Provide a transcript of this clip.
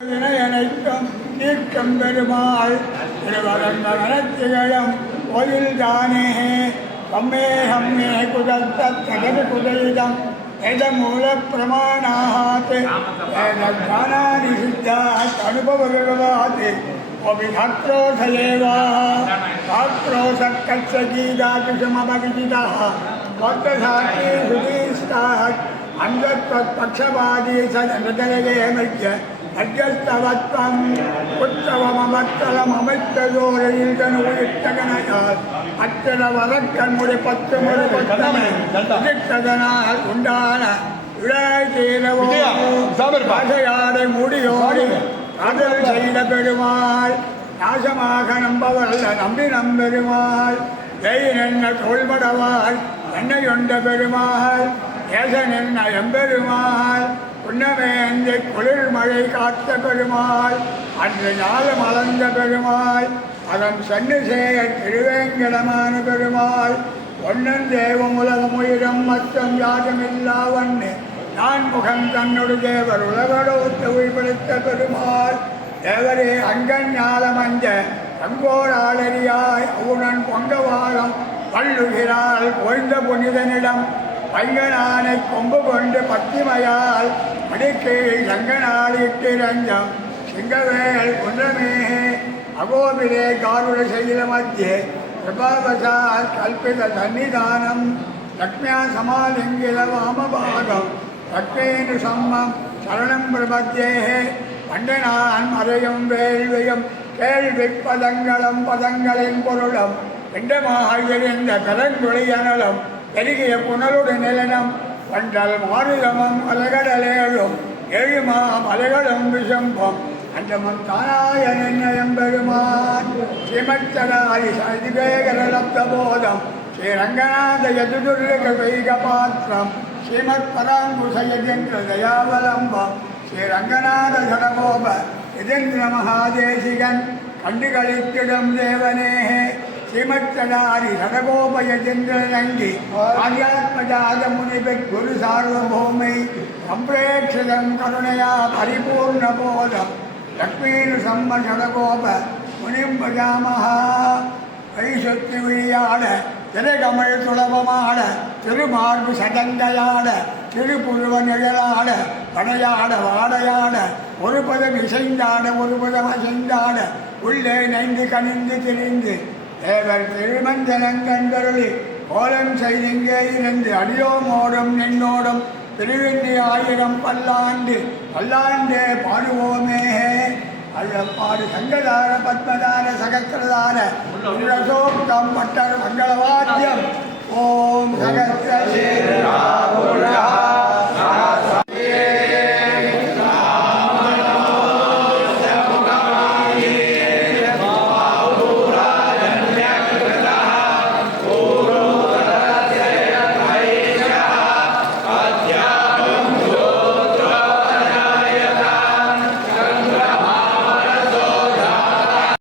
அனைத்தும் தீர்க்கும் பெருமாள் திருவரங்கத்திகழும் கோயில் தானே கம்மே ஹம்மே குதத்த தகது குதலிதம் மூல பிரமாணாத் வேதானாதி சித்தாத் அனுபவ அபிஹக்ரோசேவா ஆக்ரோசக்கச்ச கீதாதுஷமபவிதிதः வக்தசாட்சி சுதீஸ்தாத் அந்தத்வத்பக்ஷபாதி சதனதரகே மத்ய அஜஸ்தவத்வம் உற்சவமமத்தலம் அமைத்ததோரையில் தனுயிட்டகனையால் அச்சர வரக்கண்முறை 10 முறை பத்ததனால் உண்டான விழாதீரவோடையாடை முடியோடி காதல் செய்த பெருமாள் நாசமாக நம்பவல்ல நம்பி நம்பெருமாள் ஜெயின் என்ன தோல்படவாள் என்னை கொண்ட பெருமாள் ஏசன் என்ன எம்பெருமாள் புன்னமேந்தி குளிர் மழை காத்த பெருமாள் அன்று ஞாலம் அளந்த பெருமாள் அதன் சென்று சேர திருவேங்கடமான பெருமாள் ஒன்னன் தேவம் உலகம் உயிரம் மற்றும் யாதமில்லாவண்ணு நான் முகம் தன்னொரு தேவர் உலகடோத்த உயிர்படுத்த பெருமாள் தேவரே அங்கன் ஞாலமஞ்ச அங்கோராளரியாய் அவுணன் பொங்கவாளம் வள்ளுகிறாள் ஓய்ந்த புனிதனிடம் பைங்கனானை கொம்பு கொண்டு பத்திமையால் மடிக்கீழ் சங்கனாளிட்டு ரஞ்சம் சிங்கவேல் குன்றமே அகோபிலே காருட சைல மத்தியே பிரபாவசால் கல்பித சன்னிதானம் லக்ஷ்மியா சமாலிங்கில வாமபாகம் லக்ஷ்மீனு சம்மம் சரணம் பிரபத்தியே பண்டனான் மறையும் வேள்வியும் கேள்வி பதங்களும் பதங்களின் பொருளும் பிண்டமாக எரிந்த பெருங்குழியனலும் பெருகிய புனலுடைய நிலனம் வண்டல் மாறுதமும் அலகடலேழும் எழுமா மலைகளும் விஷம்பம் அந்தமம் தானாய நிர்ணயம் பெருமான் ஸ்ரீமச்சராரி சதிவேகரலப்த போதம் ஸ்ரீரங்கநாத யதுதுர்க வைக பாத்திரம் ஸ்ரீமத் பராங்குசயஜேந்திர தயாவலம்பம் ஸ்ரீரங்கநாத ஜடகோப யஜேந்திர மகாதேசிகன் கண்டுகளித்திடம் தேவனேஹே ஸ்ரீமச்சடாரி சடகோபயஜேந்திரங்கி ஆத்யாத்மஜாத முனிபெற் குரு சார்வபௌமை சம்பிரேட்சிதம் கருணையா பரிபூர்ண போதம் லக்ஷ்மீனு சம்ம சடகோப முனிம் பஜாமஹா கைசொத்தி விழியாட திரைகமழ் துளவமாட திருமார்பு சதங்கையாட திருப்புருவ நிழலாட படையாட வாடையாட ஒரு பதம் இசைந்தாட ஒரு பதம் அசைந்தாட உள்ளே நைந்து கனிந்து திரிந்து தேவர் திருமஞ்சலங்கண்டருளி கோலம் செய்திங்கே இருந்து அடியோமோடும் நின்னோடும் திருவெண்ணி 1000 பல்லாண்டு பல்லாண்டே பாடுவோமே பாடு சங்கதார பத்மதார சகசிரதார ரசோக்தம் பட்டர் மங்களவாத்தியம்